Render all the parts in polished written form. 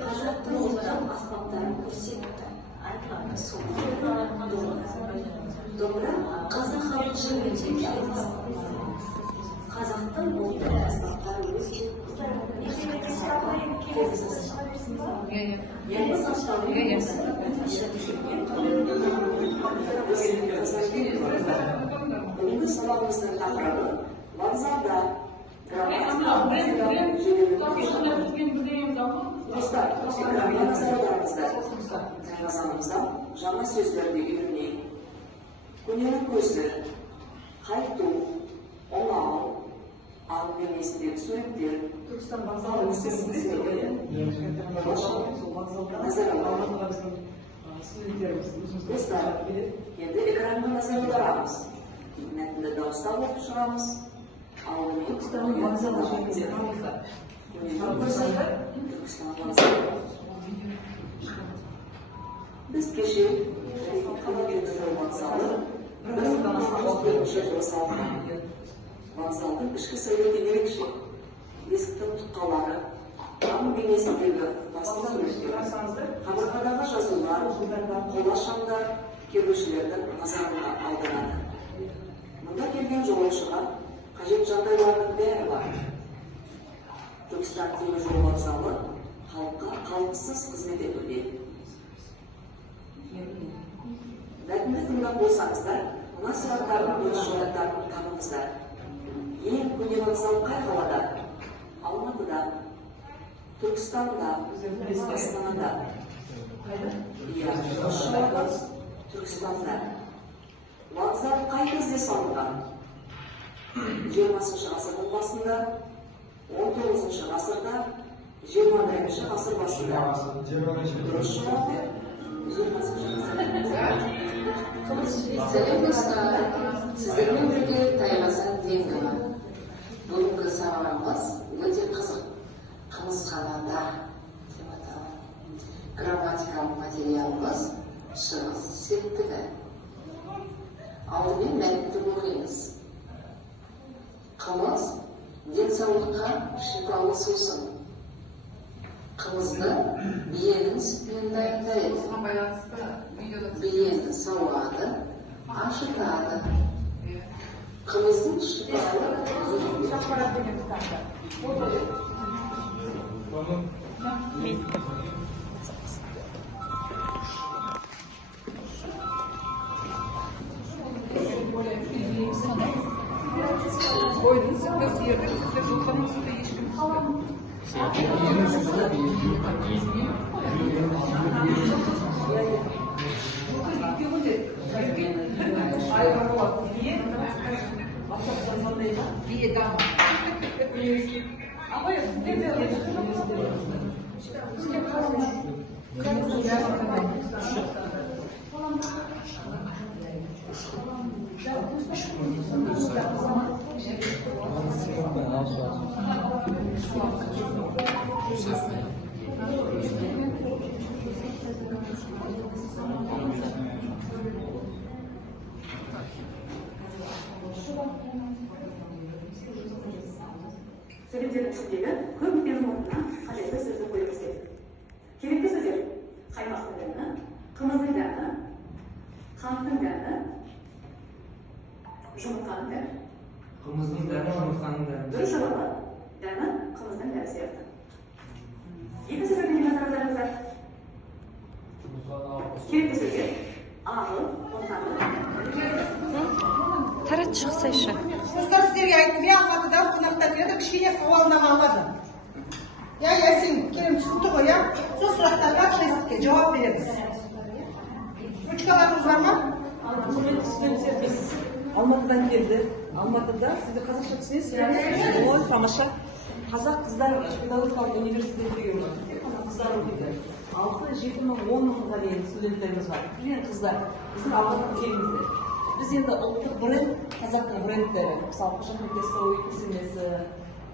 қазақтың ұлттық аспаптарын көрсетті. Домбыра қазақ халық жеңілдегі қазақтың ұлттық аспаптары өте бүгінгі сабағымыздың тақырыбы вокзалда достар, экранға назарларыңыздар. Тайғазанымызда жаңа сөздерді үйренейік. Көненің көзі, қайту, олау, алып бейнесіндегі суреттер. Түркістан вокзалы достар, енді экранға назарларыңыз. Мәтінді дауыстап оқып шығамыз. Алдымен Түркістан вокзалы біз кеше қалабетінің вокзалы вокзалдың ішкі сәулеті ерекше. Есіктің тұтқалары, ам бейнесіндегі басты суреттер, қабырғадағы жазулар, қолашаңдар келушілердің назарына аударады. Мұнда келген жолаушыға қажет жағдайлардың бәрі бар. Түркістан темір жол вокзалы халыққа қалтқысыз қызмет етуде. Мәтінді тыңдап болсаңыздар, мына сұрақтардың өз жауаптарын табыңыздар. Ең көне вокзал қай қалада? Алматыда, Түркістанда, Астанада. Түркістанда. Вокзал қай кезде салынған? 20 ғасырдың басында, 19 ғасырда, 21 ғасыр басында. Дұрыс жауап 20 ғасырда. Сәлем достар, сіздермен бірге Тайғазан Денгова. Бүгінгі сабағымыз өте қызық. Қымызханада деп аталады. Грамматикалық материалымыз шығыс септігі. Алдымен мәтінді оқимыз. Қымыз денсаулыққа шипалы сусын. Қымызды биенің сүтінен дайындайды. Биені сауады, ашытады. Қымыздың шипалы Ойдың сүтті сүйерді, сүтті жылқының сүтті ешкім Сөйлемдердің ішіндегі көп нүктенің орнына қажетті сөзді қойып өседі. Керекті сөздер қаймақтың дәні, қымыздың дәні, қанттың дәні, жұмыртқаның дәні. Қымыздың дәні, жұмыртқаның дәні. Дұрыс жауабы дәні, қымыздың дәні сияқты. Екі сөздерді назарларыңыздар. Керекті сөздер ағы, ұнтағы. Тарат шықсайшы. Қыздар сіздерге айттым, Алматыда қонақтар келді, кішкене сауалнама алады. Ясин, келім түсінді ғой, сол сұрақтарға тестке жауап береміз. Ручкаларыңыз бар ма? Алматыдан келді. Алматыда сізді қазақша түсінесіз? Ой, тамаша. Қазақ қыздар педагогикалық университетінде қыздар оқиды. 6-7 мың, 10 мыңға дейін студенттеріміз бар. Келген қыздар, біздің Алматыға келіңіздер. Біз енді ұлттық бренд, қазақтың брендтері, мысалы Қошақметесі, Ойкесінесі,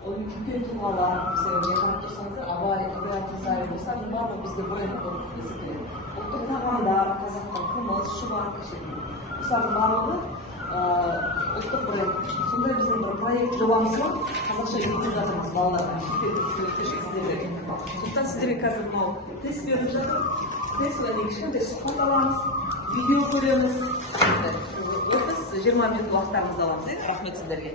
үлкен тұлғалар, мысалы қарап тұрсаңыздар, Абай, Ибрahim Хазари, осылардың барлығы бізде бренд болып келеді. Ұлттық тағамдар, қазақтың қымыз, шұбар, кешетін. Осылардың барлығы ұлттық бренд. Сондай біздің бір проект жобамыз бар. Қазақша үйретіп жатырмыз балаларға. Сондықтан сіздерге қазір мынау тест беріп жатыр. Тест одан кішкентай сұхбат аламыз, видео көреміз. 30-20 минут уақыттарыңызды аламыз. Рахмет сіздерге.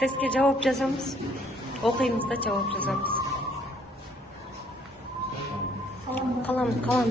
Testке жауап жазамыз. Оқимыз да жауап жазамыз. Қалам. Қалам.